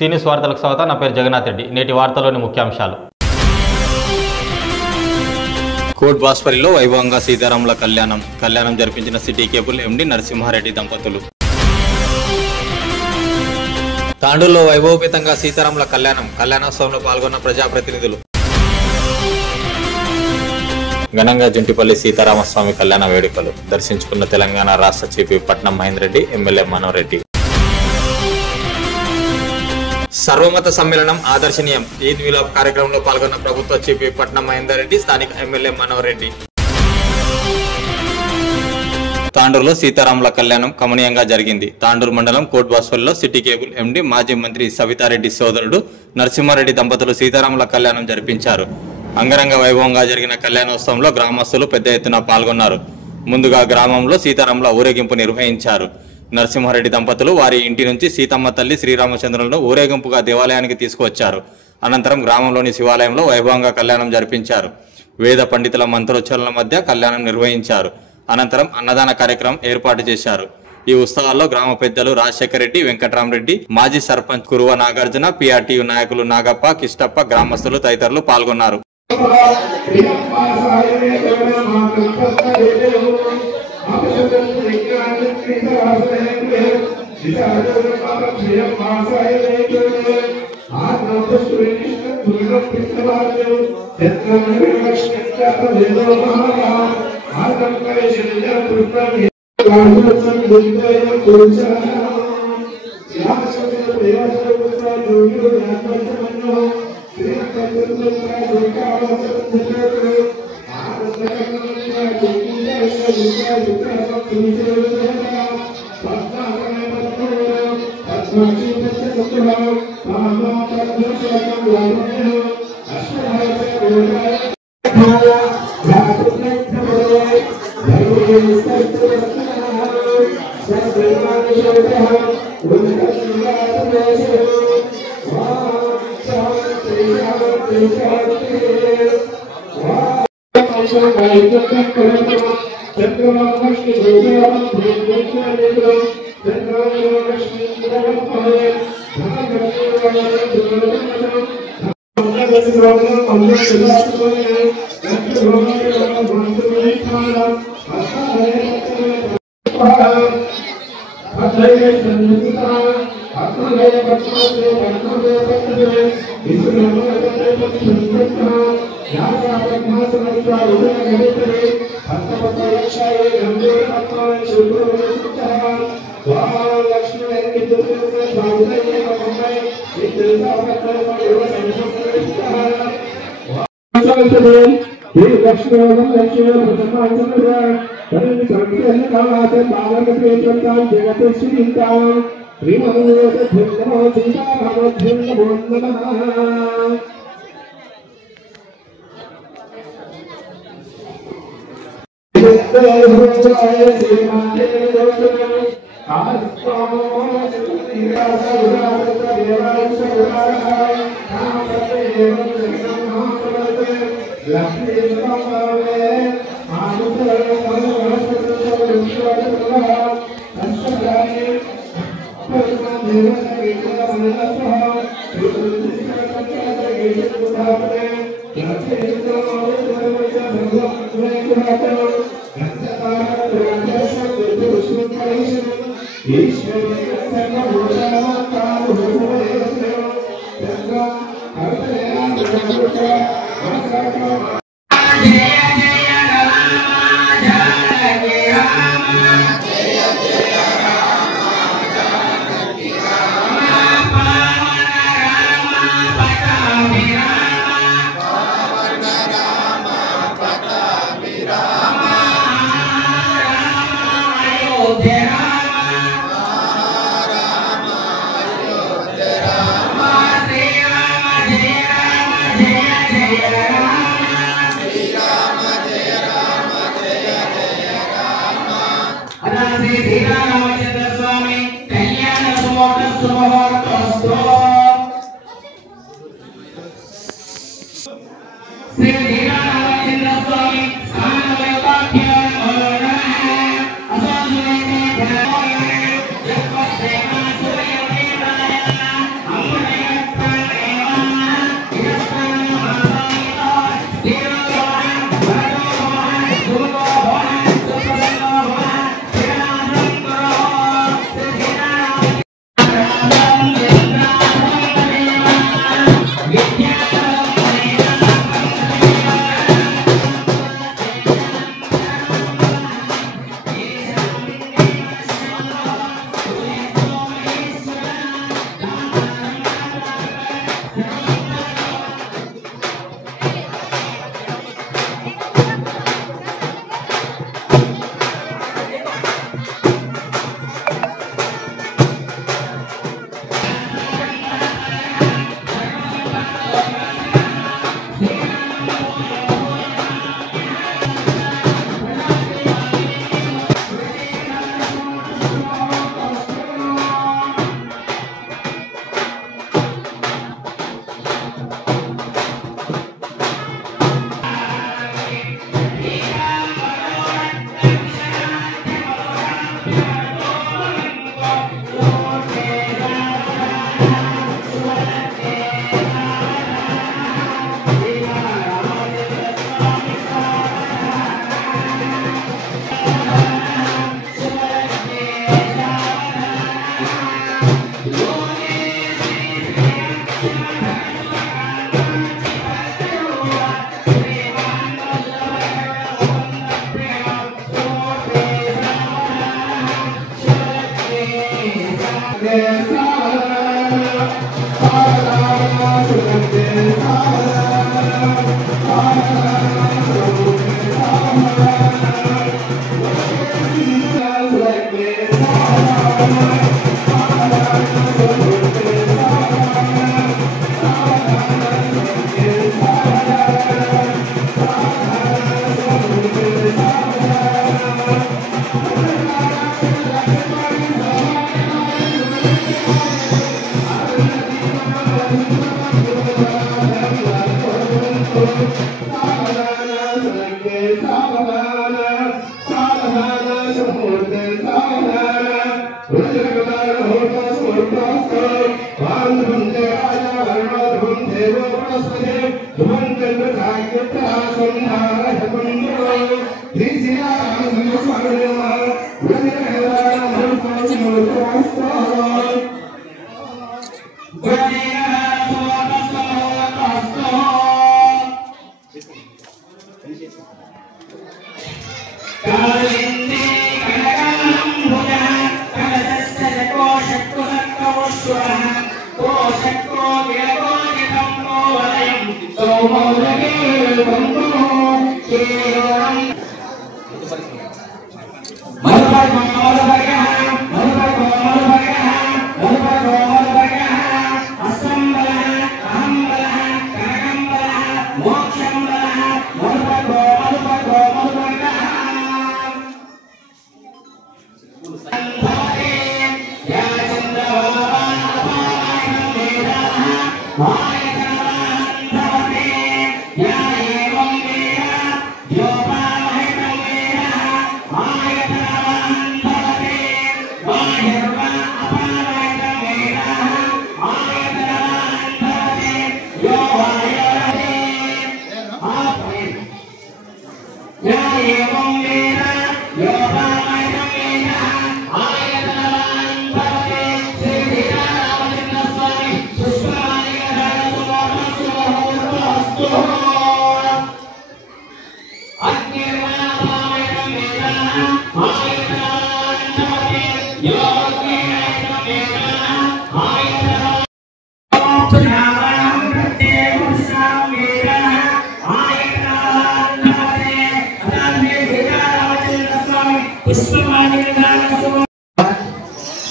సీనియస్ వార్తలకు స్వాగతం. నా పేరు జగన్నాథ్ రెడ్డి. నేటి వార్తలోని ముఖ్యాంశాలు. కోట్ బాస్పరిలో వైభవంగా సీతారాముల కళ్యాణం జరిపించిన సిటీ కేబుల్ ఎండి నరసింహారెడ్డి దంపతులు. తాండూరులో వైభవపేతంగా సీతారాముల కళ్యాణోత్సవంలో పాల్గొన్న ప్రజాప్రతినిధులు. ఘనంగా జుంటిపల్లి సీతారామస్వామి కళ్యాణ వేడుకలు దర్శించుకున్న తెలంగాణ రాష్ట్ర చీఫ్ పట్నం మహేందర్ రెడ్డి, ఎమ్మెల్యే మనోహర్ రెడ్డి. సర్వమత సమ్మేళనం ఆదర్శనీయం ఈద్ మిలాద్ కార్యక్రమంలో పాల్గొన్న ప్రభుత్వ చీఫ్ పట్నం మహేందర్ రెడ్డి, స్థానిక ఎమ్మెల్యే మనోహర్ రెడ్డి. తాండూరులో సీతారాముల కళ్యాణం కమనీయంగా జరిగింది. తాండూరు మండలం కోట్ బాస్పల్లిలో సిటీ కేబుల్ ఎండి మాజీ మంత్రి సవితారెడ్డి సోదరుడు నరసింహారెడ్డి దంపతులు సీతారాముల కళ్యాణం జరిపించారు. అంగరంగ వైభవంగా జరిగిన కళ్యాణోత్సవంలో గ్రామస్తులు పెద్ద ఎత్తున పాల్గొన్నారు. ముందుగా గ్రామంలో సీతారాముల ఊరేగింపు నిర్వహించారు. నరసింహారెడ్డి దంపతులు వారి ఇంటి నుంచి సీతమ్మ తల్లి శ్రీరామచంద్రులను ఊరేగింపుగా దేవాలయానికి తీసుకువచ్చారు. అనంతరం గ్రామంలోని శివాలయంలో వైభవంగా కళ్యాణం జరిపించారు. వేద పండితుల మంత్రోచ్చరణల మధ్య కళ్యాణం నిర్వహించారు. అనంతరం అన్నదాన కార్యక్రమం ఏర్పాటు చేశారు. ఈ ఉత్సవాల్లో గ్రామ పెద్దలు రాజశేఖర్ రెడ్డి, వెంకట్రామరెడ్డి, మాజీ సర్పంచ్ కురువ నాగార్జున, పిఆర్టీయు నాయకులు నాగప్ప, కిష్టప్ప, గ్రామస్తులు తదితరులు పాల్గొన్నారు.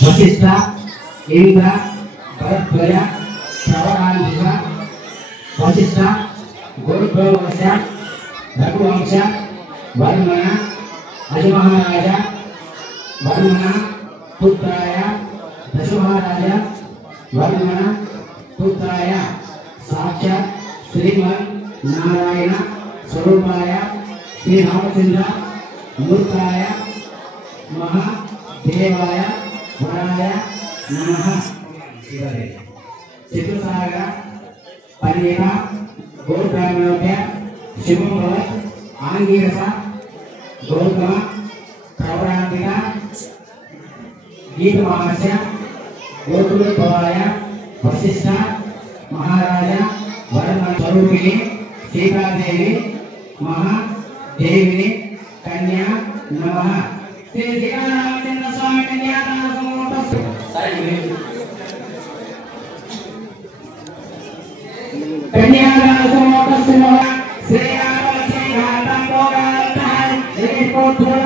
वशिष्ठ इंद्र भरद्वय श्रवणान्विष वशिष्ठ गुरुवंश रघुवंश वर्मण अजमहाराज वर्मण पुत्राय दशमहाराज वर्मण पुत्राय साक्षात् श्रीमन् नारायण स्वरूपाय श्री रामचंद्र मूर्ताय महादेवाय वराय नमः। चतुसागर पन्नेर गौतमोप्य शिवं भवत् आंगीरस गौतम प्रवरान्तिका गीतमहास्य गौतमोद्भवाय वशिष्ठ महाराज वर्मण स्वरूपिणी सीतादेवी महादेविनी कन्या नमः। श्री रामचंद्र स्वामी कन्यादान समूह कन्यादान समूह श्री रामलक्ष्मी घातम भोगांतः श्री पुत्र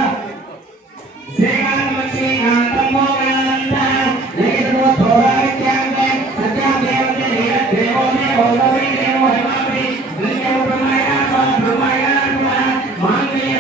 श्री रामलक्ष्मी घातम भोगांतः श्री पुत्र विद्यांगे सत्या देवते देवो देवो देवी देवो हेमावती गंगा ब्रह्मया ब्रह्मया मांगल्य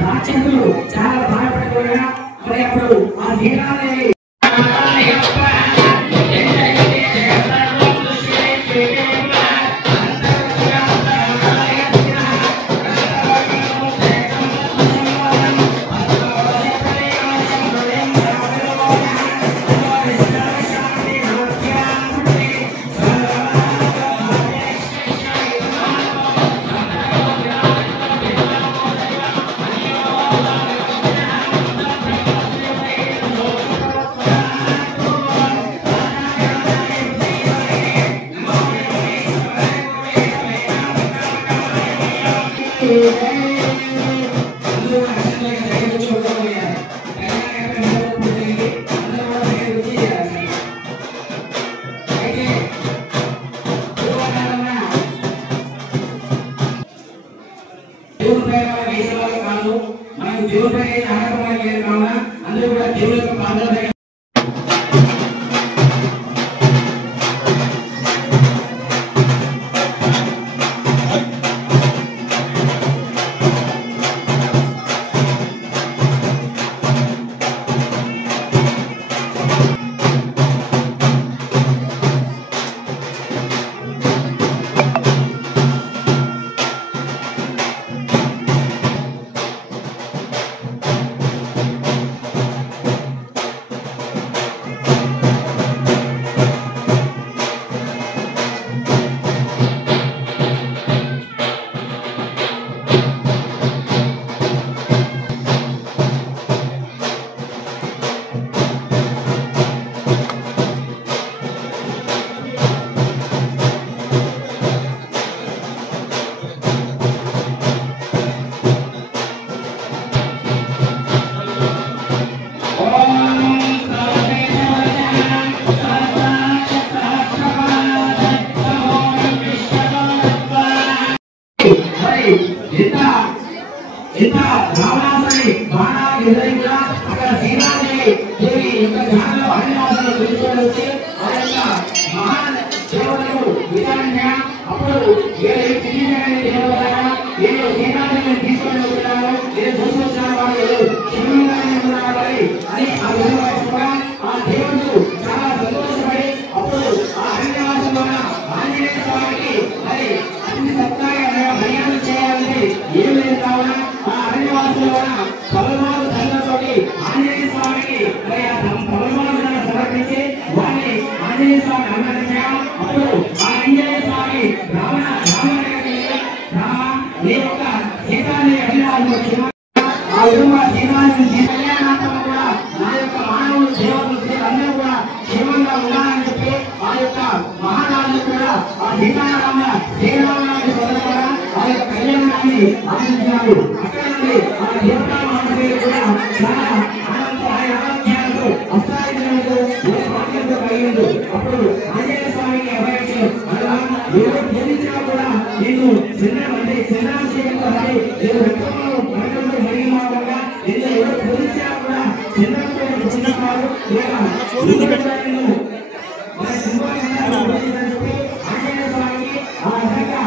రాక్షసులు చాలా బాధపడిపోయినా మరి అప్పుడు ఆ శ్రీరామదేవి అందరూ కూడా దేవుడి యొక్క పాదాల ఇంత రావణాసుని బాణాలు ఎదురైనా అక్కడ శ్రీరామదేవి దేవి యొక్క ధ్యానంలో అరణ్యవాసంలో తీసుకొని వచ్చి ఆ యొక్క మహాన్ దేవతలు విధానంగా అప్పుడు ఏడు చిన్న దేవతగా ఏడు శ్రీరామదేవిని తీసుకొని వచ్చారు ఏదో చూసొచ్చిన వాళ్ళు శివునిగానే ఉన్నారు అని ఆ విధంగా కూడా ఆ దేవుడు చాలా సంతోషపడి అప్పుడు ఆ అరణ్యవాసంలో ఆంజనేయ స్వామికి మరి అన్ని సత్తాగా మర్యాద చేయాలని ఏం లేదు కావున ఆ అరణ్యవాసులు పలమాలు దండతోటి ఆంజనేయ స్వామికి మరి ఆ పలమాలు సమర్పించి వారిని ఆంజనేయ స్వామి అనుమతించాం. అప్పుడు ఆ ఆంజనేయ స్వామి రామ నీ యొక్క సీతాదేవి అభిలాషం వచ్చిన ఆ విధంగా సీతాదేవి కళ్యాణాంతం కూడా నా యొక్క మానవులు దేవతలు అందరూ కూడా క్షేమంగా ఉండాలని చెప్పి ఆ యొక్క మహారాజు కూడా ఆ సీతారామ శ్రీరామరాజు కూడా ఆ యొక్క కళ్యాణాన్ని ఆనందించారు. అక్కడ నుండి ఆ దేవతా మహాదేవి కూడా చాలా ఆరోగ్యాలతో అష్టాయుధాలతో కలిగింది. అప్పుడు ఆంజనేయ స్వామికి అభయక్షం అలా ఎవరు పూజించినా కూడా నేను చంద్రాభిషేకంతో నేను రక్తంలో మరకంలో జరిగినా కూడా నేను ఎవరు పూజించినా కూడా చంద్రంతో పూజిస్తారు లేక ఆంజనేయ స్వామికి ఆ విధంగా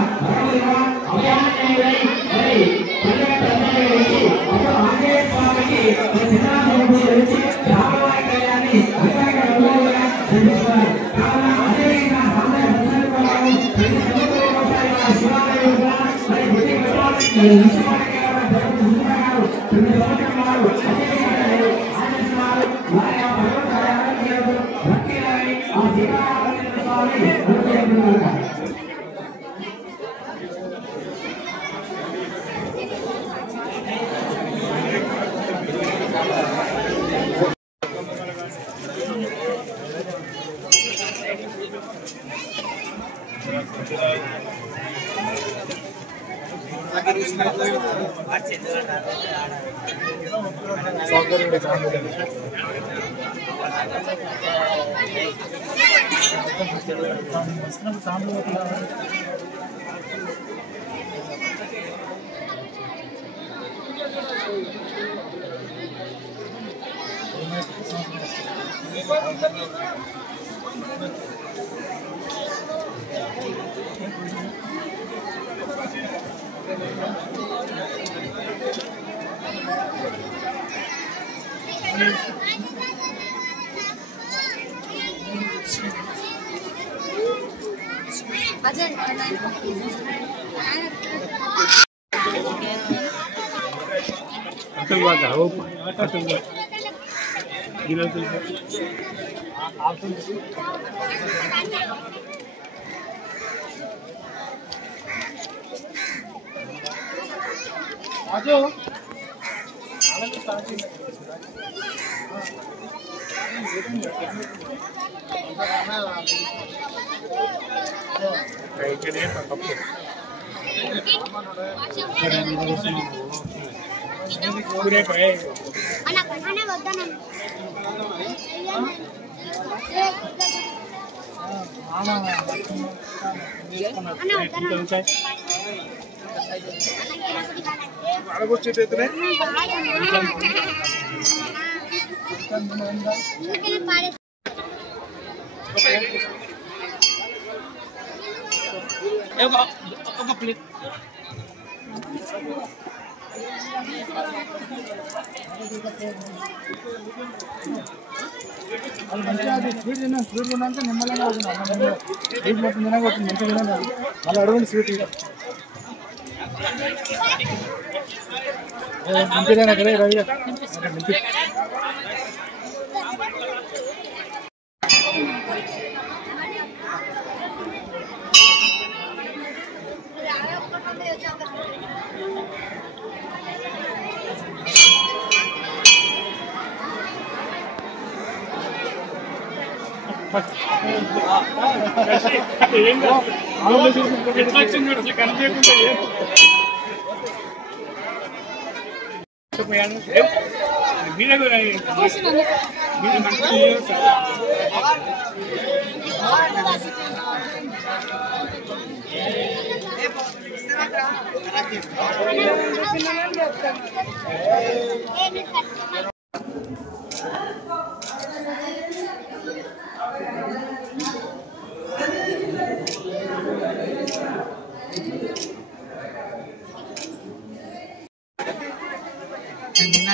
అప్పుడు ఆంజనేయ స్వామికి వచ్చి రామవారి కళ్యాణి నిర్మిస్తారు. కావున అదేవిధంగా శివాలయం కూడా మరి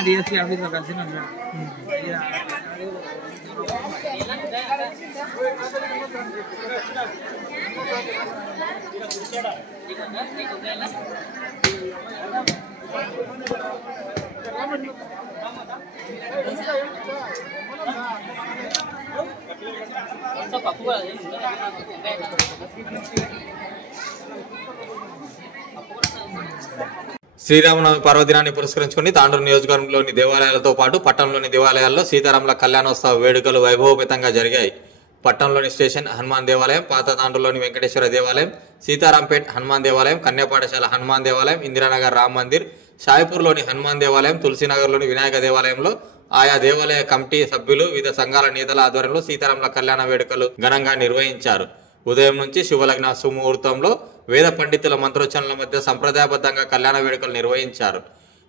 DSC ఆఫీస్ లో కలిసి శ్రీరామనవమి పర్వదినాన్ని పురస్కరించుకుని తాండూరు నియోజకవర్గంలోని దేవాలయాలతో పాటు పట్టణంలోని దేవాలయాల్లో సీతారాముల కళ్యాణోత్సవ వేడుకలు వైభవపేతంగా జరిగాయి. పట్టణంలోని స్టేషన్ హనుమాన్ దేవాలయం, పాత తాండూరులోని వెంకటేశ్వర దేవాలయం, సీతారాంపేట్ హనుమాన్ దేవాలయం, కన్యాపాఠశాల హనుమాన్ దేవాలయం, ఇందిరానగర్ రామ్ మందిర్, షాయిపూర్లోని హనుమాన్ దేవాలయం, తులసీనగర్లోని వినాయక దేవాలయంలో ఆయా దేవాలయ కమిటీ సభ్యులు, వివిధ సంఘాల నేతల ఆధ్వర్యంలో సీతారాముల కళ్యాణ వేడుకలు ఘనంగా నిర్వహించారు. ఉదయం నుంచి శుభలగ్న సుముహూర్తంలో వేద పండితుల మంత్రోచ్చరణల మధ్య సంప్రదాయబద్ధంగా కళ్యాణ వేడుకలు నిర్వహించారు.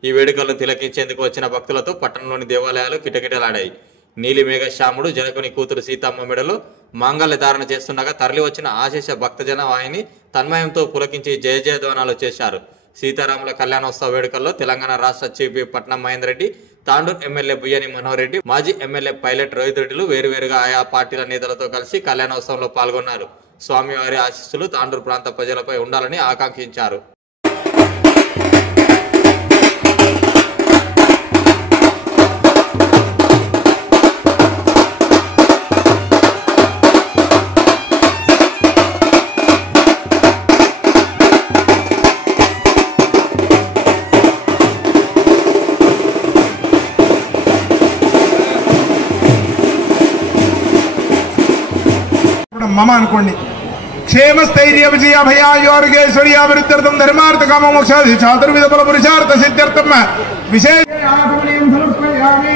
ఈ వేడుకలను తిలకించేందుకు వచ్చిన భక్తులతో పట్టణంలోని దేవాలయాలు కిటకిటలాడాయి. నీలి మేఘశ్యాముడు జనకుని కూతురు సీతమ్మ మెడలో మాంగళ్య ధారణ చేస్తుండగా తరలి వచ్చిన ఆశేష భక్తజన వాహిని తన్మయంతో పులకించి జయ జయధ్వానాలు చేశారు. సీతారాముల కళ్యాణోత్సవ వేడుకల్లో తెలంగాణ రాష్ట్ర చీఫ్ విప్ పట్నం మహేందర్ రెడ్డి, తాండూరు ఎమ్మెల్యే బుయ్యని మనోహర్ రెడ్డి, మాజీ ఎమ్మెల్యే పైలట్ రోహిత్ రెడ్డిలు వేరువేరుగా ఆయా పార్టీల నేతలతో కలిసి కళ్యాణోత్సవంలో పాల్గొన్నారు. స్వామివారి ఆశీస్సులు తాండూరు ప్రాంత ప్రజలపై ఉండాలని ఆకాంక్షించారు. మమ అనుకోండి. క్షేమస్థైర్య విజయ భయాయోర్గేశ్వర్యాభివృద్ధ్యర్థం ధర్మార్థ కామ మోక్షాది చాతుర్విధ ఫల పురుషార్థ సిద్ధ్యర్థం విశేష ఆగమనీయం సమర్పయామి.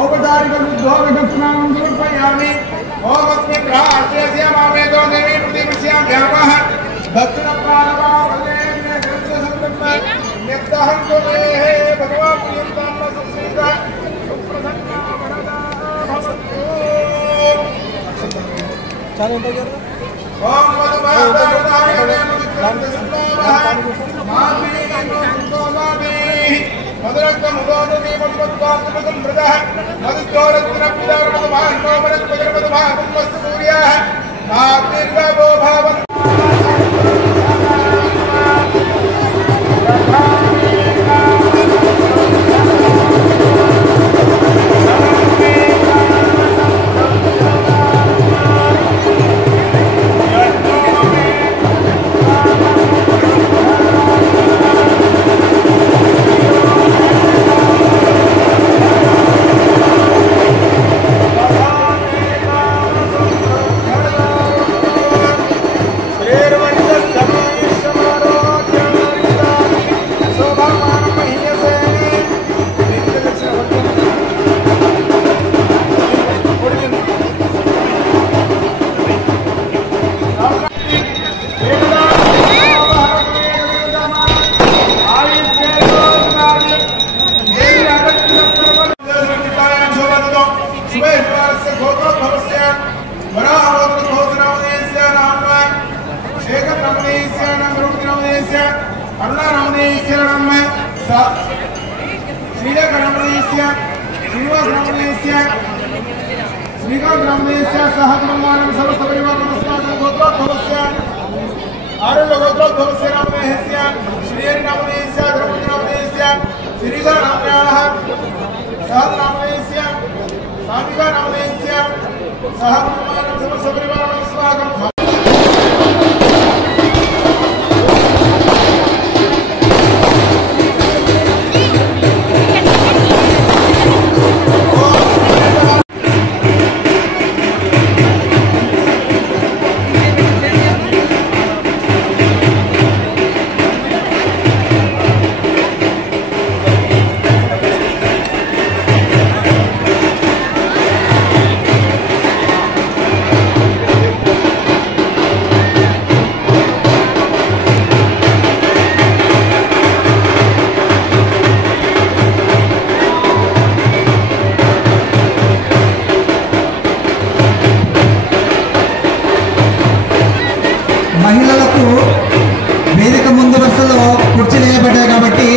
ఔపచారిక ఉద్యోగస్నానం సమర్పయామి. ఓమస్మిన్ రాజ్యస్య మామేదో దేవీ ప్రతిపశ్యాం వ్యాపః దక్షిణ ప్రాణవావలే గ్రంథ సంతప్త నిత్తహం తుమేహే భగవాన్ ప్రియంతాం సంసీత సుప్రసన్నా వరదా భవతు. చాలు ఉంటాయి కదా. ఓం మధుమాతాయ मधुरक्तं उदोदने मधुमत्वात्मकं मृदः मधुद्वारत्नपिदारमधुमान्नोमनस्पतिरमधुमाकुम्भस्तु सूर्यः नाग्निर्वभो भावन् మహిళలకు వేదిక ముందు వరుసలో కుర్చీలు వేయబడ్డాయి కాబట్టి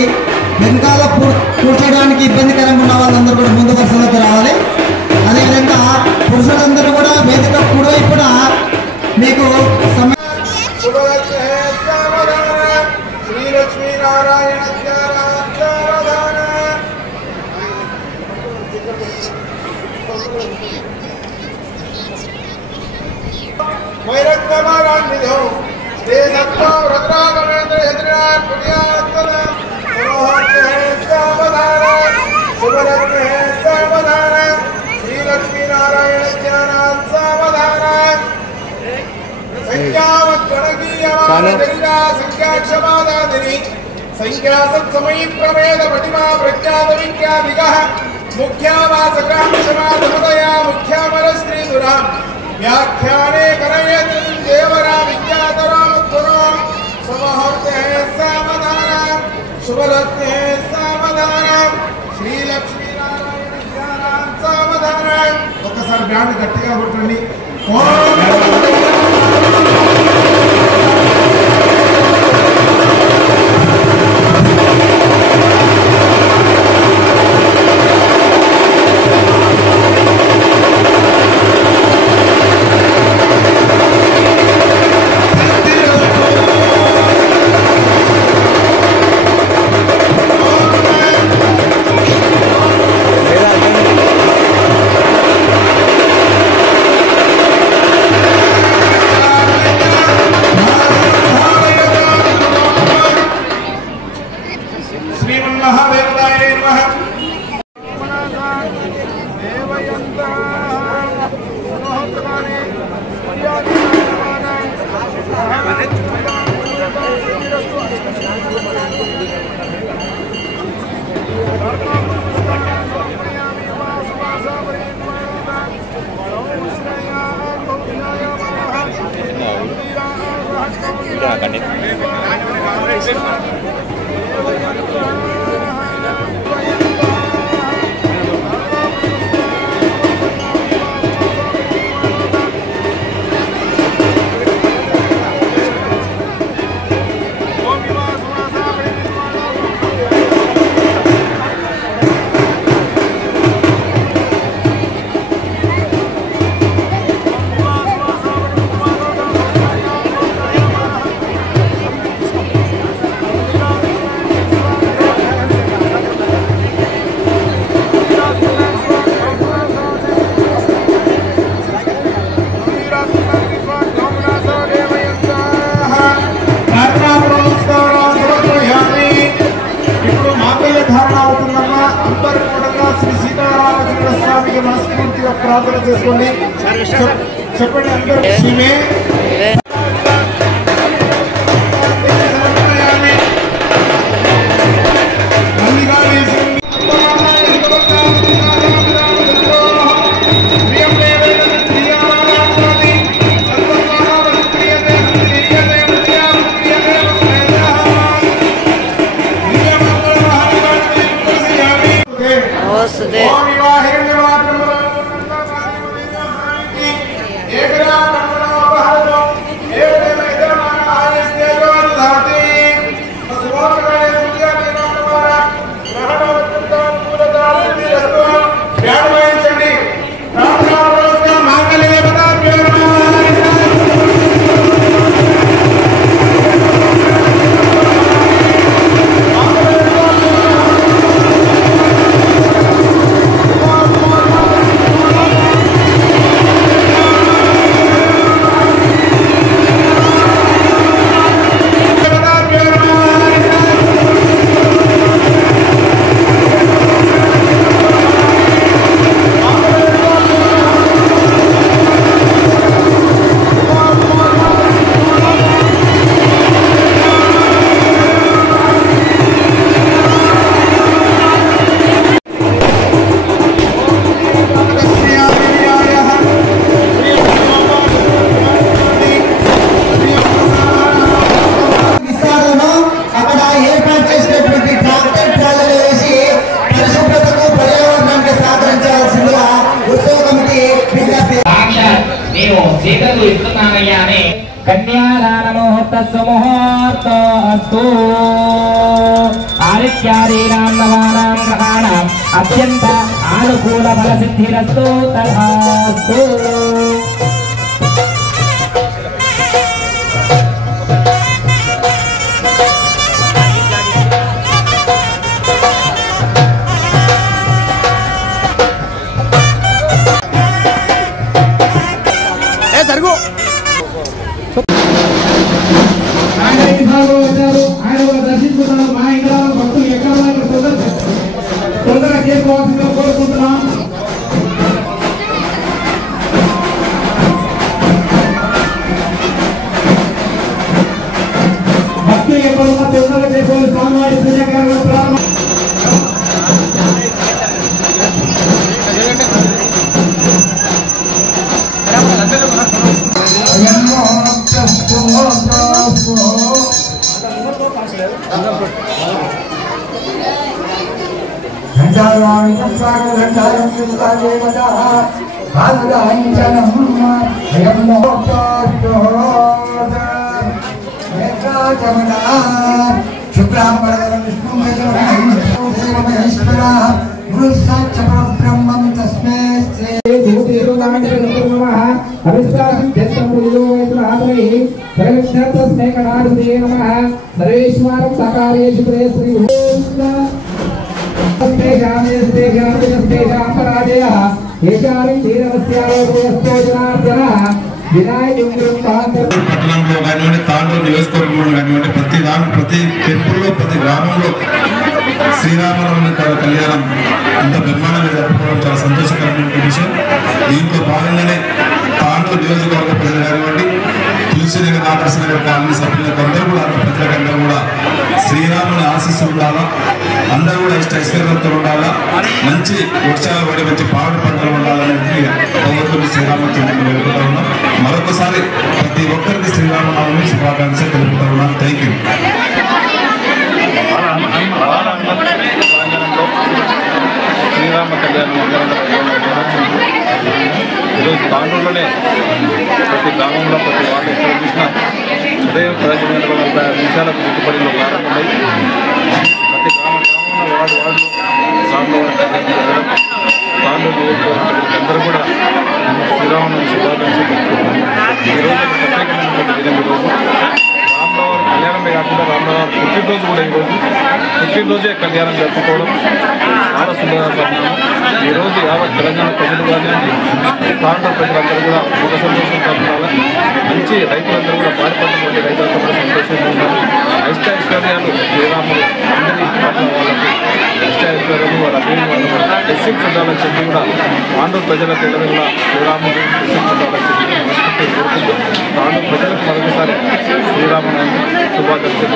వెనకాల కూర్చోడానికి ఇబ్బందికరంగా ఉన్న వాళ్ళందరూ కూడా ముందు వరుసలోకి రావాలి. అదేవిధంగా పురుషులందరూ కూడా వేదిక కుడివైపున మీకు వైరక్తమారాన్నిధో శ్రీ సత్తా రుద్రాగమేంద్ర యజ్ఞాన్ పుణ్యాత్మన సమోహర్తే సావధాన శుభరత్నే సావధాన శ్రీ లక్ష్మీనారాయణ జ్ఞానాన్ సావధాన సంఖ్యావద్గణకీయమానజరితా సంఖ్యాక్షమాదాదిని సంఖ్యాసత్సమయీ ప్రవేద పటిమా ప్రఖ్యాత విఖ్యాధికః ముఖ్యావాసకాంక్షమాధమతయా ముఖ్యామర శ్రీధురాం व्याख्याने करयति देवरा विज्ञातरामत्वरो समहर्ते सावधान शुभरत्ने सावधान श्री लक्ष्मी नारायण ज्ञानान् सावधान ఒక్కసారి బ్యాండ్ గట్టిగా కొట్టండి. అంతర్గతంగా శ్రీ సీతారామచంద్ర స్వామికి మనస్ఫూర్తిగా ప్రార్థన చేసుకోండి. చెప్పండి అందరూ. कन्यादानमुहूर्तस्वमुहूर्तोऽस्तु आदित्यादीनां नवानां ग्रहाणाम् अत्यन्त आनुकूलफलसिद्धिरस्तु तथास्तु। ఆయన దర్శించుకున్నాను. మా ఇంట్లో భక్తులు ఎక్కడ తొందరగా చేసుకోవాల్సిందిగా కోరుకుంటున్నాం. భక్తులు ఎక్కడ ఉన్నా తొందరగా చేసుకోవాలి. స్వామివారి పూజాకారులు ప్రారంభం. सर्वेश्वरं सकालेषु श्री పట్టణంలో కానివ్వండి, తాండూరు నియోజకవర్గంలో కానివ్వండి, ప్రతి టెంపుల్లో ప్రతి గ్రామంలో శ్రీరామనవమి కళ్యాణం ఇంత బ్రహ్మాండంగా జరుపుకోవడం చాలా సంతోషకరమైన విషయం. దీంట్లో భాగంగానే తాండూరు నియోజకవర్గ ప్రజలు కానివ్వండి, తులసినగర్ ఆకర్షణ కాలనీ సభ్యులకు అందరూ కూడా ప్రత్యేకంగా కూడా శ్రీరాముని ఆశీస్సులు ఉండాలా, అందరూ కూడా ఇష్ట ఐశ్వర్యంతో ఉండాలా, మంచి వృక్షాలు పడి మంచి పాడు పంటలు ఉండాలనేది ప్రభుత్వం శ్రీరామచంద్రుని వేడుకుంటా ఉన్నాం. మరొకసారి ప్రతి ఒక్కరికి శ్రీరామనవమి శుభాకాంక్షలు తెలుపుతా ఉన్నాం. Thank you. శ్రీరామ కళ్యాణం ఈరోజు తాండూరులోనే ప్రతి గ్రామంలో ప్రతి వార్డు ఎక్కడ చూసినా ఉదయం 15 గంటల 45 నిమిషాలకు ముట్టుబడిలో ప్రారంభమై ప్రతి గ్రామంలో వార్డులో తాండూరు అందరూ కూడా శ్రీరామనవమి శుభాకాంక్షలు తెలుపుతున్నారు. ఈరోజు ప్రత్యేకమైనటువంటి దినం. ఈరోజు రామనవమి కళ్యాణమే కాకుండా రామనవమి పుట్టినరోజు కూడా పుట్టినరోజే కళ్యాణం జరుపుకోవడం చాలా సుందరపరిణామం. ఈరోజు యావత్ తెలంగాణ ప్రజలు కానివ్వండి, తాండూరు ప్రజలందరూ కూడా ఒక సంతోషంతో ఉండాలి. మంచి రైతులందరూ కూడా పాటు రైతులందరూ కూడా సంతోషంగా ఉండాలి. ఐశ్వర్యాలు శ్రీరాములు అందరి పట్ల వాళ్ళకి ఐశ్వర్యాలు వాళ్ళ బ్లెస్సింగ్స్ ఉండాలని చెప్పి కూడా తాండూరు ప్రజలకు ఎదురుగా శ్రీరాములు బ్లెస్సింగ్స్ ఉండాలని చెప్పి మనస్ఫూర్తిగా కోరుకుంటూ తాండూరు ప్రజలకు మరొకసారి శ్రీరామనవమి శుభాకాంక్షలు.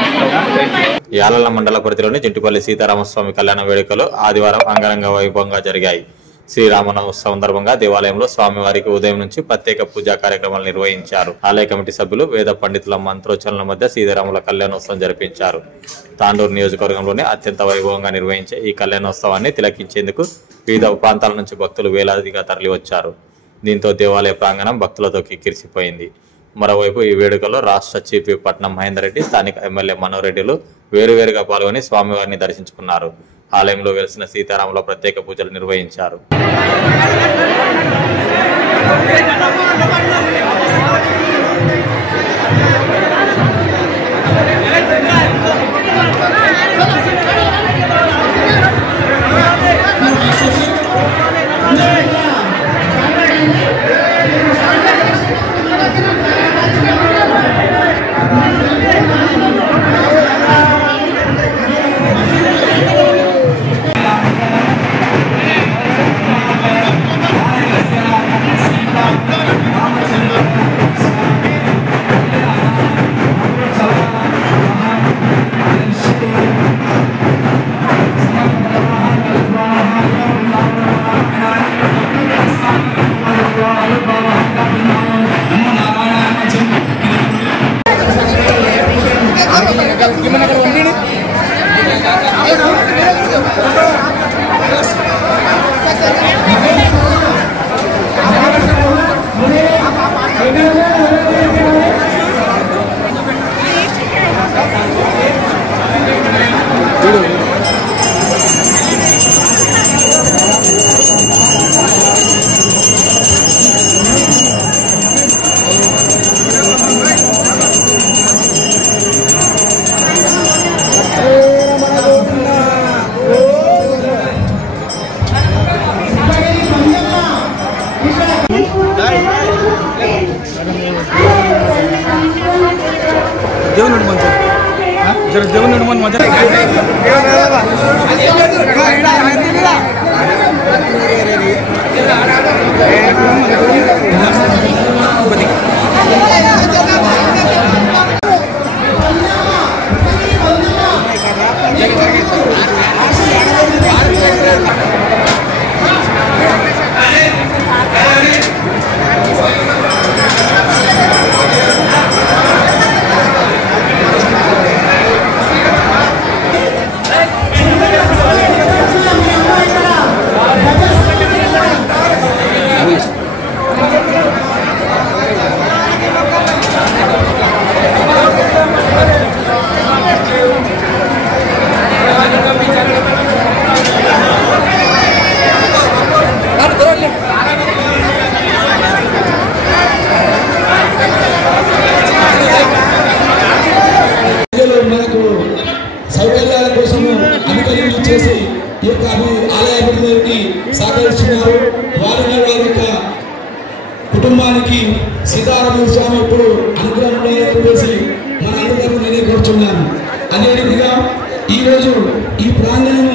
యాలల మండల పరిధిలోని జింటిపల్లి సీతారామస్వామి కళ్యాణ వేడుకలు ఆదివారం అంగరంగ వైభవంగా జరిగాయి. శ్రీరామనవమి సందర్భంగా దేవాలయంలో స్వామివారికి ఉదయం నుంచి ప్రత్యేక పూజా కార్యక్రమాలు నిర్వహించారు. ఆలయ కమిటీ సభ్యులు వేద పండితుల మంత్రోచ్చరణల మధ్య సీతారాముల కళ్యాణోత్సవం జరిపించారు. తాండూరు నియోజకవర్గంలోనే అత్యంత వైభవంగా నిర్వహించే ఈ కళ్యాణోత్సవాన్ని తిలకించేందుకు వివిధ ప్రాంతాల నుంచి భక్తులు వేలాదిగా తరలివచ్చారు. దీంతో దేవాలయ ప్రాంగణం భక్తులతో కిక్కిరిసిపోయింది. మరోవైపు ఈ వేడుకలో రాష్ట్ర చీఫ్ విప్ పట్నం మహేందర్ రెడ్డి, స్థానిక ఎమ్మెల్యే మనోహర్ రెడ్డిలు వేరువేరుగా పాల్గొని స్వామివారిని దర్శించుకున్నారు. ఆలయంలో వెలిసిన సీతారాముల ప్రత్యేక పూజలు నిర్వహించారు. కుటుంబానికి సీతారామ స్వామి ఇప్పుడు అనుగ్రహం ఉండాలని చెప్పేసి మనందరూ నేనే కోరుచున్నాను. అదేవిధంగా ఈరోజు ఈ ప్రాంగణం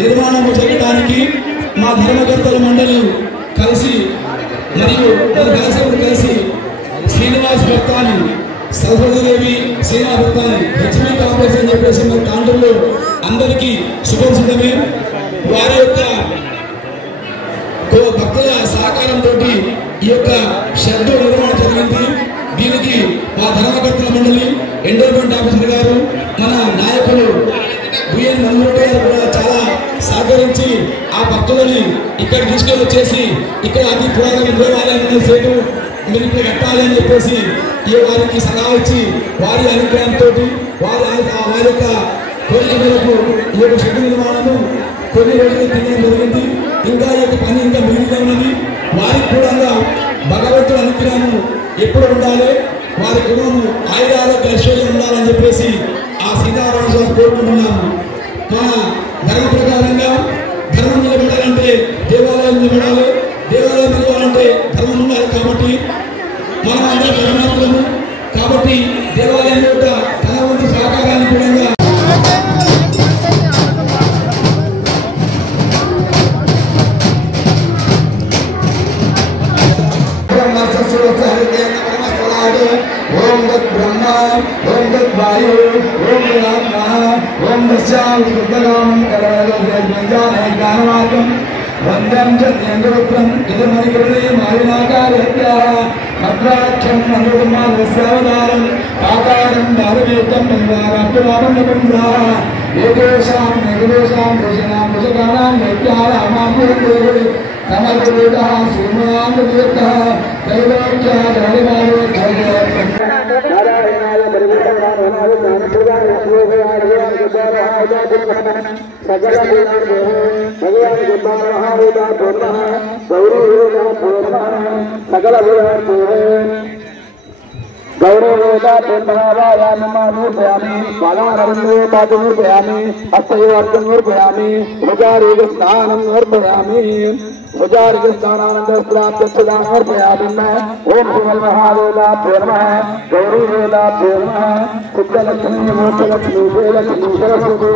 నిర్మాణం జరగడానికి మా ధర్మకర్తల మండలి కలిసి మరియు మన దాసవుడు కలిసి శ్రీనివాస్ భక్తాన్ని, సరస్వతీదేవి శ్రీనివాస్ భక్తాన్ని హెచ్పీ కాంప్లెక్స్ అని చెప్పేసి మన తాండూరులో అందరికీ సుపరిచితమే. వారి యొక్క భక్తుల సహకారంతో ఈ యొక్క షెడ్ నిర్మాణం జరిగింది. దీనికి మా ధర్మకర్తల మండలి, ఎండోమెంట్ ఆఫీసర్ గారు, మన నాయకులు బిఎన్ నల్లూరు గారు కూడా చాలా సహకరించి ఆ భక్తులని ఇక్కడ తీసుకొని వచ్చేసి ఇక్కడ అతి పురాతన దేవాలయం సేటు మీరు ఇక్కడ కట్టాలి అని చెప్పేసి ఈ వారికి సలహా ఇచ్చి వారి అనుగ్రహంతో వారి యొక్క కోరిక మేరకు ఈ యొక్క షెడ్ నిర్మాణము కొన్ని రోజులు తినడం జరిగింది. ఇంకా ఈ యొక్క పని ఇంకా మిగిలిగా ఉన్నది. వారికి కూడా భగవంతుడు అనుగ్రహం ఎప్పుడు ఉండాలి, వారి కుటుంబం ఆయుధాలకు ఐశ్వర్యం ఉండాలని చెప్పేసి ఆ సీతారామ స్వామి కోరుకుంటున్నాము. మన ధర్మ ప్రకారంగా ధర్మం నిలబడాలంటే దేవాలయం నిలబడాలి, దేవాలయం నిలబడాలంటే ధర్మం ఉండాలి. కాబట్టి మనం అందరూ ధర్మాత్మము కాబట్టి దేవాలయం యొక్క ధనవంతు సహకారాన్ని ओम तद्वायु ओम आत्मा ओम दस्याम सुखदाम कलवज्ञानमार्गम वंदम चन्द्रपुत्रम इदमणिकर्णे मालिनाकारयत्या अत्राख्यम अनुगमानस्यावतारम आकारं भारवेतं निवाराप्तवारं नपुंसा एकेषां निर्देशां भुजनां भुजगानां नैत्यारामामुते समर्पितः सूर्यान्तर्गतः दैवोक्त्या जनिवारो नारायणाय परिपूर्णनाय ज्ञानप्रदाय सकल भगवान गोपालमहावेदा पूर्णः गौरीवेदा पूर्णः सकल गौरवेदा पूर्णमावायामि बालानरन्दे पादमूर्पयामि हस्तयोर्जमूर्पयामि भुजारीगस्नानं मूर्पयामि भुजारीगस्नानानन्दस्त्राप्यक्षदानमूर्पयामि ओम श्रीमन्महावेदा पूर्णः गौरीवेदा पूर्णः सिद्धलक्ष्मी मोक्षलक्ष्मी श्रीलक्ष्मी सरस्वती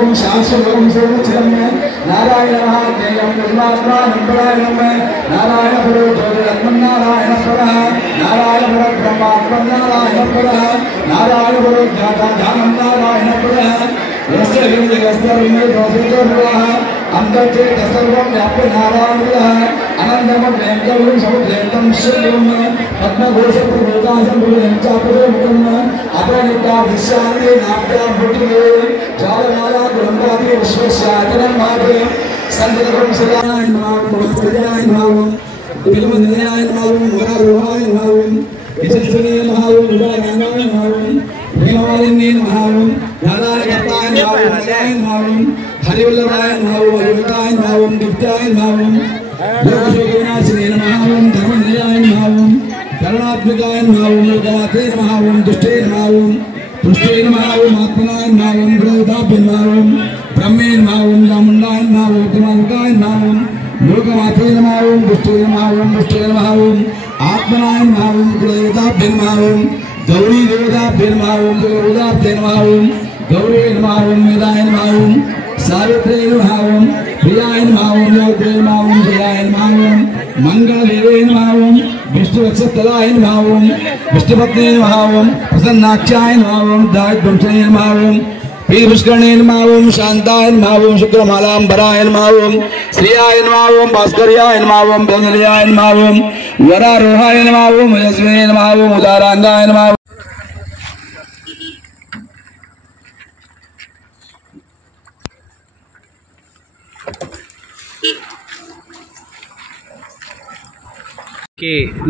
ओम शाश्वतं सर्वचिरं नारायणः ज्ञेयं निर्मात्मा नन्दनायं नारायण गुरु ज्योतिरत्मन्नारायण स्वरः नारायण ब्रह्मा नारायण पुरः नारायण गुरु ज्ञाता ध्यानं नारायण पुरः यस्य लिंगस्तरमे दोषितोर्वः अंतर्चेत सर्वं व्याप्य नारायण पुरः अनन्तमं वेङ्कटं समुद्रेतं शिवं पद्मघोषप्रभुदासं भुजं चापदमुखं अपरिणिता विश्रान्ति नाट्या भुटिले जालमाला ब्रह्मादि विश्वस्यातनं माते संततं सदाय नमः सदाय नमः बिलमन्याय नमः वरारोहाय नमः विशेषणीय महावं उदारंगाय महावं प्रेमालिन्ये महावं नारायणताय महावं हरिवल्लभाय महावं हरिवताय महावं दिव्याय महावं लोकशोकविनाशिने महावं धर्मनिलयाय महावं करुणात्मकाय महावं लोकनाथे महावं दुष्टे महावं तुष्टे महावं आत्मनाय महावं ब्रह्मदाभ्य महावं ब्रह्मे महावं चामुण्डाय महावं त्रिमानुकाय महावं लोकमाथे महावं दुष्टे महावं दुष्टे महावं आत्मनाय महावं कुलदेवताभ्य महावं गौरी देवताभ्य महावं कुलदेवताभ्य महावं गौरी महावं वेदाय महावं सावित्रे महावं प्रियाय महावं लोके महावं जयाय महावं मंगलदेवे महावं विष्णुवत्सलाय महावं विष्णुपत्ने महावं प्रसन्नाक्षाय महावं दायित्वंशने महावं पुष्करणे महावं शांताय महावं शुक्रमालांबराय महावं श्रियाय महावं भास्कर्याय महावं बंगल्याय महावं वरारोहाय महावं यस्मिने महावं उदारांगाय महावं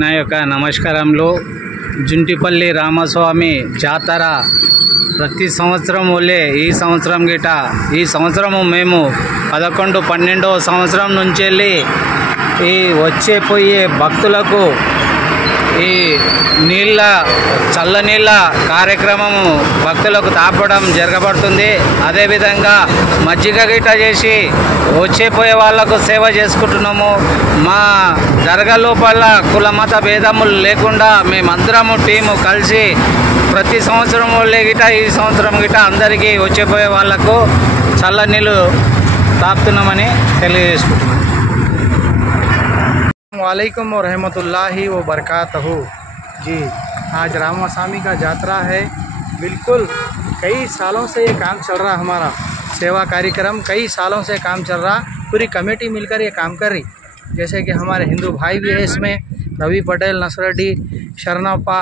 నా యొక్క నమస్కారంలో జుంటిపల్లి రామస్వామి జాతర ప్రతి సంవత్సరం వల్లే ఈ సంవత్సరం గిట ఈ సంవత్సరము మేము 11-12వ సంవత్సరం నుంచి వెళ్ళి ఈ వచ్చే పోయే భక్తులకు ఈ చల్లనీళ్ళ కార్యక్రమము భక్తులకు తాపడం జరగబడుతుంది. అదేవిధంగా మజ్జిగ గిట్ట చేసి వచ్చేపోయే వాళ్లకు సేవ చేసుకుంటున్నాము. మా దర్గా లోపల కుల మత భేదములు లేకుండా మేమందరము టీము కలిసి ప్రతి సంవత్సరం వల్లే గిట ఈ సంవత్సరం గిట అందరికీ వచ్చేపోయే వాళ్లకు చల్లనీళ్ళు తాపుతున్నామని తెలియజేసుకుంటున్నాం. वालेकुम व रहमतुल्लाहि व बरकातहू। जी, आज रामास्वामी का यात्रा है। बिल्कुल कई सालों से ये काम चल रहा, हमारा सेवा कार्यक्रम कई सालों से काम चल रहा। पूरी कमेटी मिलकर ये काम कर रही। जैसे कि हमारे हिंदू भाई भी है इसमें, रवि पटेल, नसरडी, शरणप्पा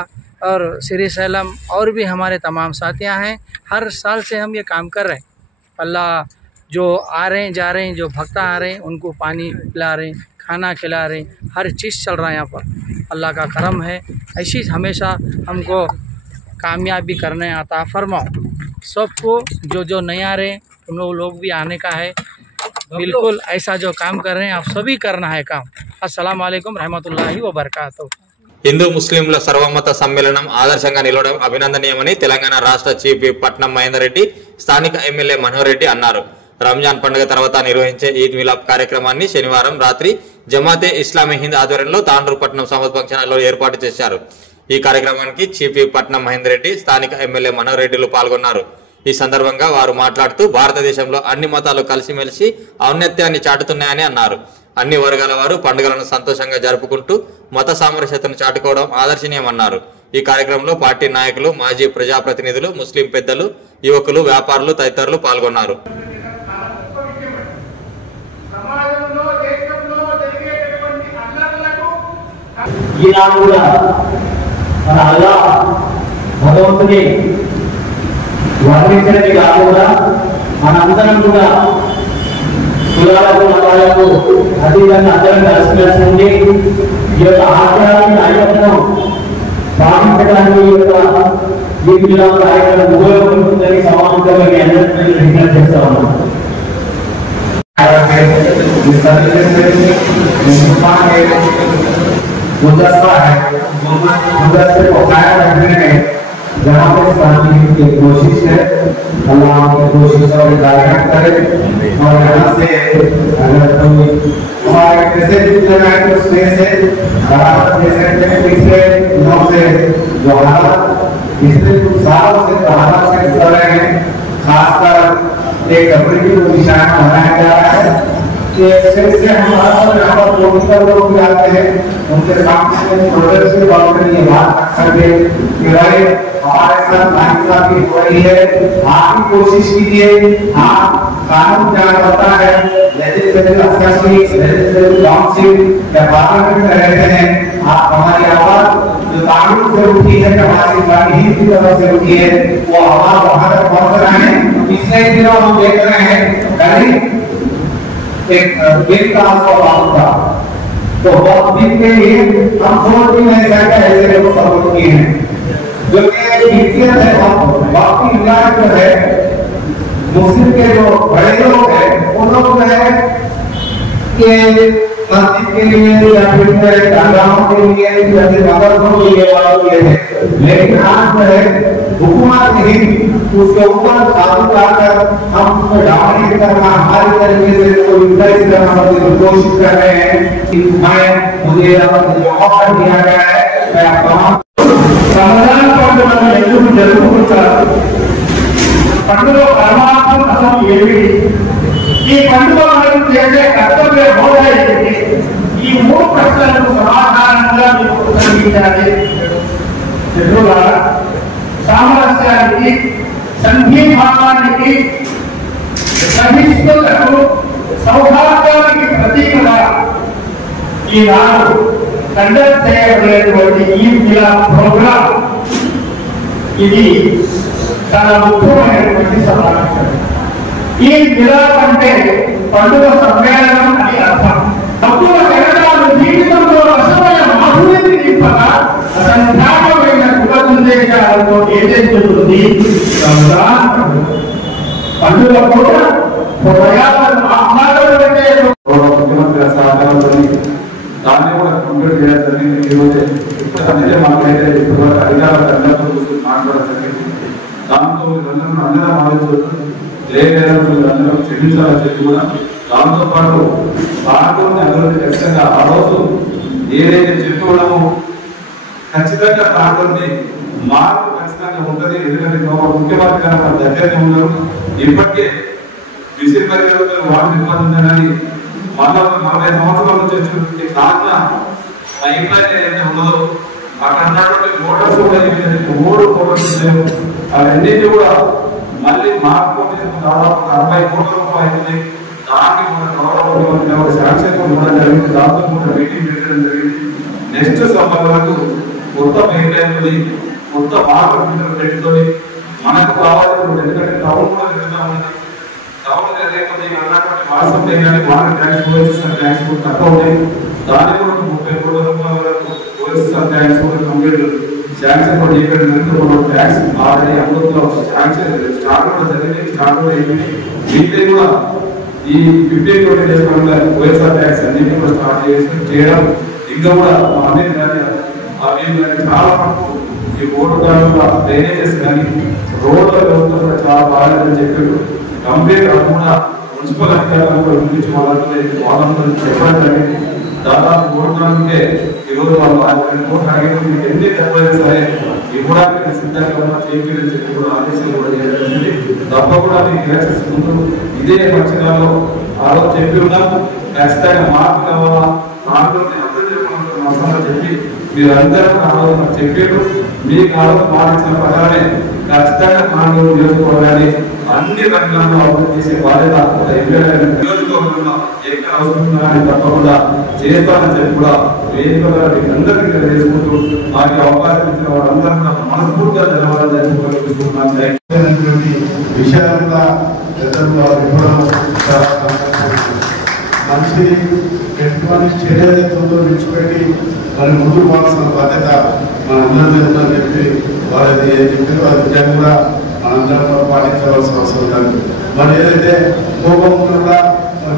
और श्री सैलम और भी हमारे तमाम साथियाँ हैं। हर साल से हम ये काम कर रहे हैं। अल्लाह जो आ रहे हैं जा रहे हैं, जो भक्त आ रहे हैं उनको पानी पिला रहे हैं, खाना खिला रहे हैं, हर चीज़ चल रहा है यहाँ पर। अल्लाह का करम है। ऐसी हमेशा हमको कामयाबी करने आता फरमाओ। सबको जो जो नहीं आ रहे उन लोग भी आने का है। बिल्कुल ऐसा जो काम कर रहे हैं आप सभी करना है काम। अस्सलाम वालेकुम रहमतुल्लाहि व बरकातहू। హిందూ ముస్లింల సర్వమత సమ్మేళనం ఆదర్శంగా నిలవడం అభినందనీయమని తెలంగాణ రాష్ట్ర చీఫ్ విప్ పట్నం మహేందర్ రెడ్డి, స్థానిక ఎమ్మెల్యే మనోహర్ రెడ్డి అన్నారు. రంజాన్ పండుగ తర్వాత నిర్వహించే ఈద్ మిలాద్ కార్యక్రమాన్ని శనివారం రాత్రి జమాతే ఇస్లామీ హింద్ ఆధ్వర్యంలో తాండూరు పట్నం సమద్ ఫంక్షన్ హాల్లో ఏర్పాటు చేశారు. ఈ కార్యక్రమానికి చీఫ్ విప్ పట్నం మహేందర్ రెడ్డి, స్థానిక ఎమ్మెల్యే మనోహర్ రెడ్డిలు పాల్గొన్నారు. ఈ సందర్భంగా వారు మాట్లాడుతూ భారతదేశంలో అన్ని మతాలు కలిసిమెలిసి ఔన్నత్యాన్ని చాటుతున్నాయని అన్నారు. అన్ని వర్గాల వారు పండుగలను సంతోషంగా జరుపుకుంటూ మత సామరస్యతను చాటుకోవడం ఆదర్శనీయమన్నారు. ఈ కార్యక్రమంలో పార్టీ నాయకులు, మాజీ ప్రజాప్రతినిధులు, ముస్లిం పెద్దలు, యువకులు, వ్యాపారులు తదితరులు పాల్గొన్నారు. ఈనాడు కూడా మన అల్లా భగవంతుని వర్ణించడమే కాకుండా మనందరం కూడా కులాలకు మతాలకు అతీతంగా అందరం కలిసిమెలిసి ఉండి ఈ యొక్క ఆచారాన్ని ఐక్యతను పాటించడానికి ఈ జిల్లా కార్యక్రమం ఉపయోగపడుతుందని సమానంగా మీ అందరికీ విజ్ఞప్తి చేస్తా ఉన్నాం. गुलदस्ता है, गुलदस्ते को कायम रखने में जहाँ पे शांति की कोशिश है, अल्लाह की कोशिश और हिदायत करे। और यहाँ से अगर कोई हमारे कैसे जितना तो स्पेस है, भारत जैसे पिछले दिनों से जो हालात पिछले कुछ सालों से भारत से गुजर रहे हैं, खासकर एक अफ्रीकी को निशाना बनाया जा रहा है कि से हमारा यहाँ पर पॉलिटिकल लोग भी आते हैं, उनके सामने प्रोजेक्ट से बात करनी है, बात रख सकते कि भाई हमारे साथ नाइंसाफी हो रही है, आप भी कोशिश कीजिए। हाँ, कानून क्या करता है, लेजिस्लेटिव असेंबली, लेजिस्लेटिव काउंसिल या पार्लियामेंट में रहते हैं, आप हमारी आवाज जो कानून से उठी है, हमारी हित की तरफ से उठी है, वो आवाज वहां तक पहुंच रहा है। पिछले दिनों हम देख रहे हैं करीब एक दिन का वक्त था, तो बहुत दिन के लिए हम 2 दिन ऐसे लोग सपोर्ट किए हैं, जो कि है बाकी इलाज जो है मुस्लिम के जो बड़े लोग हैं वो लोग जो है कि मस्जिद के लिए या फिर गाँव के लिए या फिर मदरसों के लिए वालों के लिए, लेकिन आज जो है हुकूमत ही उसके ऊपर काबू पाकर हम उसको डाउन करना, हमारी तरीके से उसको यूटिलाइज करना की कोशिश कर रहे हैं। मुझे जो ऑफर दिया गया है, मैं आप तमाम रमजान పండుగను ఎందుకు జరుపుకుంటారు, పండుగ పరమాత్మ అసలు ఏమిటి, ఈ పండుగ మనకు చేసే కర్తవ్య బోధ ఏమిటి, ఈ 3 ప్రశ్నలకు సమాధానంగా మీకు ఉత్తరించాలి. తెలుగుగా సామరస్యానికి, సంఘీభావానికి, సహిష్ణులకు, సౌహార్దానికి ప్రతీకగా ఈనాడు కండక్ట్ చేయబడేటువంటి ఈ మిలాద్ ప్రోగ్రాం ఇది చాలా ముఖ్యమైనటువంటి సమావేశం. ఈ మిలాద్ అంటే పండుగ సమ్మేళనం అని అర్థం. పండుగ జరగాలు జీవితంలో రసమైన మాధుర్యాన్ని నింపగా అసంఖ్యాకమైన కుల సందేశాలతో ఏదైతుంది రంజాన్ పండుగ కూడా హృదయాలను ఆహ్లాదపరిచే ముఖ్యమంత్రి సహకారంతో దాన్ని కూడా కంప్లీట్ చేయడం జరిగింది. ఈరోజు అందుకే మాకైతే ఇప్పుడు అధికారులకు అందరితో మాట్లాడడం జరిగింది. దాంతో అందరం ఆలోచిస్తారు లేదంటే అందరం క్షమించాలని చెప్పి కూడా దాంతో పాటు భారతంలో అభివృద్ధి ఖచ్చితంగా ఆ రోజు ఏదైతే చెప్పుకోవడమో ఖచ్చితంగా ప్రాంతాన్ని మార్పు ఖచ్చితంగా ఉంటుంది. ఎందుకంటే ముఖ్యమంత్రి గారు మన దగ్గరనే ఉన్నారు. ఇప్పటికే డిసెంబర్ 20 వార్డు ఇబ్బంది ఉందని మళ్ళా 40 సంవత్సరాల నుంచి వచ్చినటువంటి కారణ ఇంప్లాంట్ ఏదైతే ఉన్నదో అక్కడ ఉన్నటువంటి మోటార్స్ కూడా 3 మోటార్స్ లేవు. అవన్నింటినీ కూడా మళ్ళీ మార్పు దాదాపు 60 కోట్ల రూపాయలు అవుతుంది. దానికి మన గౌరవ శాంక్షన్ కూడా జరిగింది. దాంతో కూడా మీటింగ్ పెట్టడం జరిగింది. నెక్స్ట్ సమ్మర్ వరకు మొత్తం ఏంటంటే మొత్తం మార్కెట్ పెట్టుకొని మనకు కావాల్సినటువంటి, ఎందుకంటే టౌన్ కూడా వెళ్తా ఉన్నది. టౌన్ లేకపోతే అన్నటువంటి వాసం కానీ వాటర్ ట్యాంక్స్ ఓఎస్ఎస్ఆర్ ట్యాంక్స్ కూడా తక్కువ ఉన్నాయి. దానికి కూడా 30 కోట్ల రూపాయల వరకు ఓఎస్ఎస్ఆర్ ట్యాంక్స్ కూడా కంప్లీట్ శాంక్షన్ కూడా చేయడం జరిగింది. ట్యాంక్స్ ఆల్రెడీ అమృతంలో శాంక్షన్ స్టార్ట్ కూడా జరిగింది, స్టార్ట్ కూడా అయిపోయింది. వీటిని కూడా ఈ 15-20 డేస్ ఓఎస్ఆర్ ట్యాంక్స్ అన్నింటినీ కూడా స్టార్ట్ చేయడం ఇంకా కూడా అమీర్ కానీ చాలా ఈ ఓటు కాలంలో డ్రైనేజెస్ కానీ రోడ్ల వ్యవస్థ కూడా చాలా బాగాలేదని చెప్పారు. కంప్లీట్ కాకుండా మున్సిపల్ అధికారులను కూడా గురించి వాళ్ళందరూ చెప్పడం జరిగింది. దాదాపు ఓటుకే ఈరోజు వాళ్ళు 2 కోట్లు అడిగి ఎన్ని చెప్పలేదు సరే ఇవ్వడానికి సిద్ధంగా ఉన్న చేయాలని చెప్పి కూడా ఆదేశాలు కూడా చేయడం జరిగింది. తప్పకుండా మీకు ఎలక్షన్స్ ముందు ఇదే పక్షాలలో ఆ రోజు చెప్పి ఉన్నాము. ఖచ్చితంగా మార్పు కావాలా, మార్పుని అర్థం చెప్పాలని చెప్పి మీరందరూ ఆ రోజు చెప్పారు. మీకు పాటించిన ప్రకారమే ఖచ్చితంగా తాండూరు నియోజకవర్గాన్ని అన్ని రంగాల్లో అభివృద్ధి చేసే బాధ్యత నియోజకవర్గంలో ఎక్కడ అవసరం తప్పకుండా చేస్తానని చెప్పి కూడా వేదికగా మీకు అందరికీ తెలియజేసుకుంటూ మాకు అవకాశం ఇచ్చిన వారందరూ కూడా మనస్ఫూర్తిగా ధన్యవాదాలు తెలుపుకుంటున్నాను. విషయాలంతా మనిషిని ఎటువంటి చర్యలతో విడిచిపెట్టి మరి ముందుకు పోవాల్సిన బాధ్యత మనందరం ఉందని చెప్పి వారు చెప్పారు. ఆ విద్యను కూడా మనందరం పాటించవలసిన అవసరం ఉంది. మరి ఏదైతే కోపం కూడా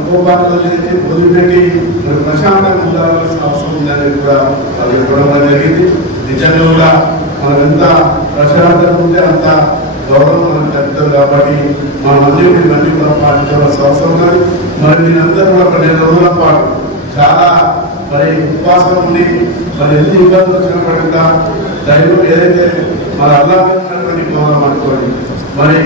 కోపాన్ని వదిలిపెట్టి మరి ప్రశాంతంగా ఉండాల్సిన అవసరం ఉందని కూడా వాళ్ళు చెప్పడం జరిగింది. నిజంగా కూడా మనం ఎంత ప్రశాంతంగా ఉంటే అంత గౌరవం మనకు తగ్గుతుంది. కాబట్టి మనం అన్ని కూడా పాటించవలసిన అవసరం ఉంది. మరి మీరందరూ కూడా 12 రోజుల పాటు చాలా మరి ఉపవాసం ఉండి మరి ఎన్ని ఇబ్బందులు వచ్చినప్పటికీ కూడా దైవం ఏదైతే మరి అల్లాహ్నటువంటి గౌరవం అనుకోండి. మరి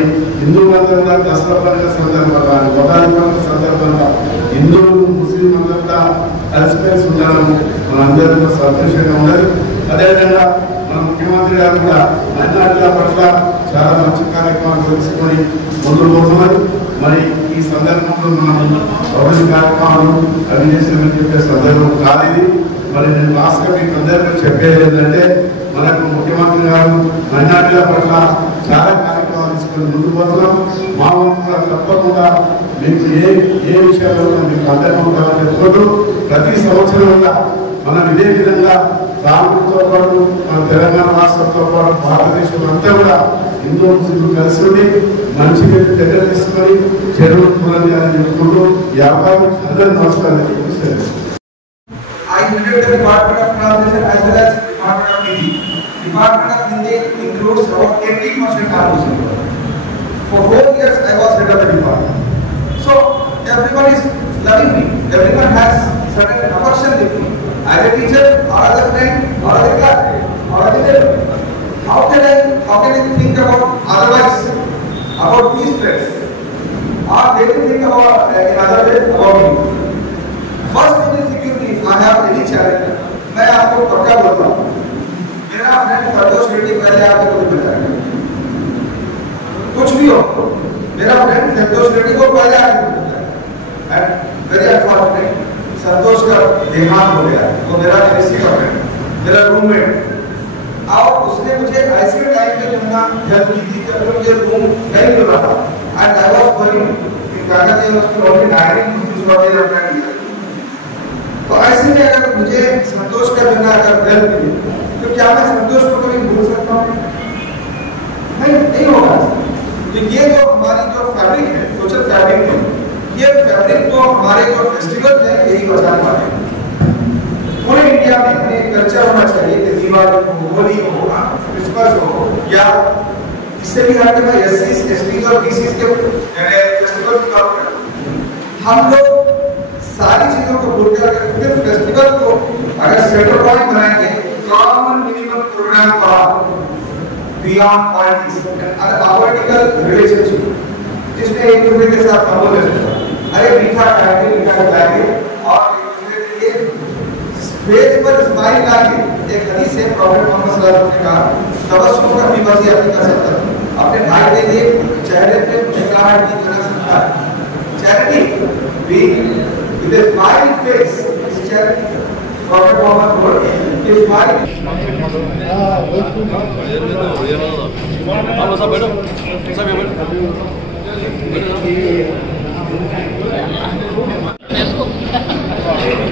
హిందువులందరూ కూడా దసరా పండుగ సందర్భంగా ఉగాది పండుగ సందర్భంగా హిందువులు ముస్లిం అందరూ కూడా కలిసిమెలిసి ఉండడం మనందరూ కూడా సంతోషంగా ఉన్నది. అదేవిధంగా మన ముఖ్యమంత్రి గారు కూడా మైనారిటీల పట్ల చాలా మంచి కార్యక్రమాలు తెలుసుకొని ముందుకు పోతున్నారు. మరి ఈ సందర్భంలో మనం అభివృద్ధి కార్యక్రమాలు అవి చేసామని చెప్పే సందర్భం కాదు ఇది. మరి నేను లాస్ట్గా మీకు అందరికీ చెప్పేది ఏంటంటే మనకు ముఖ్యమంత్రి గారు మైనారిటీల పట్ల చాలా కార్యక్రమాలు తీసుకొని ముందుకు పోతున్నాం. మా వంతు కూడా తప్పకుండా మీకు ఏ విషయాల్లో మీకు అందరికీ ఉంటామని చెప్పుకుంటూ ప్రతి సంవత్సరం కూడా మనం ఇదే విధంగా రాష్ట్రంతో పాటు మన తెలంగాణ రాష్ట్రంతో పాటు భారతదేశంలో అంతా కూడా హిందూ ముస్లింలు కలిసి ఉండి మంచి దగ్గర తీసుకొని చెరువులు పూలని చెప్పుకుంటూ వ్యాపారం అందరూ నమస్కారం చెప్పి I headed the Department of Translation as well as Department of Hindi. Department of Hindi includes about 80% Muslim. For 4 years I was head of the department. So everyone is loving me. Everyone has certain affection with me. As a teacher, or as a friend, or as a classmate, or as a neighbor. How can I think about otherwise about these friends? Or they will think about in other way about me. First thing is security. If I have any challenge, मैं आपको पक्का बोलता हूँ. मेरा friend फरदोस Reddy पहले आपको कुछ बताएगा. कुछ भी हो, मेरा फ्रेंड फरदोस रेड्डी को पहले आपको बताएगा. And very unfortunate, संतोष का देहांत हो गया. वो मेरा किसी का फ्रेंड, मेरा रूममेट. और उसने मुझे ऐसे टाइम पे जो ना हेल्प की थी जब मुझे रूम नहीं मिल रहा था. And I was worried कि काका जी उसको ऑलरेडी डायरेक्ट दूसरा दे रखा है. तो ऐसे में अगर मुझे संतोष का बिना अगर हेल्प मिली तो क्या मैं संतोष को कभी भूल सकता हूँ? नहीं होगा. तो ये जो हमारी जो फैब्रिक है, सोशल फैब्रिक है, ये फैब्रिक को हमारे जो फेस्टिवल है यही बचाने वाले हैं. पूरे इंडिया में अपने कल्चर होना चाहिए कि दिवाली हो, होली हो, क्रिसमस हो, या इससे भी हटके मैं एससीज, एसटीज और बीसीज के फेस्टिवल की बात करूं. हम लोग सारी चीजों को भूल कर फिर फेस्टिवल को अगर सेंटर पॉइंट बनाएंगे, common minimum programme for beyond politics and political relationship, जिसमें एक दूसरे के साथ हम बोले अरे मीठा खाएंगे, मीठा खिलाएंगे और एक दूसरे के लिए फेस पर स्माइल लाके. एक हदीस है प्रॉफेट मोहम्मद सल्लल्लाहु अलैहि वसल्लम ने कहा तबस्सुम का भी वजह अपनी कर सकता है. अपने भाई के लिए चेहरे पे मुस्कुराहट भी बना सकता है. चैरिटी भी with a smile face is charity. Prophet Muhammad told his smile.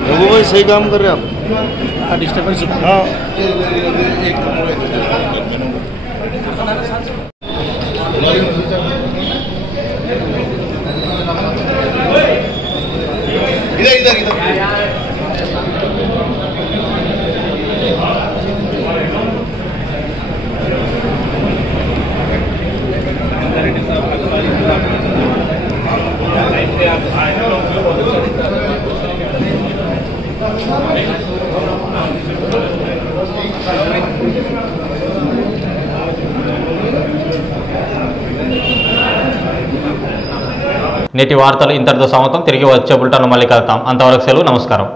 Raghu भाई सही काम कर रहे हैं आप. डिस्टर्बेंस इधर నేటి వార్తలు ఇంతటితో సమాప్తం. తిరిగి వచ్చే బులెటిన్లో మళ్ళీ కలుద్దాం. అంతవరకు సెలవు. నమస్కారం.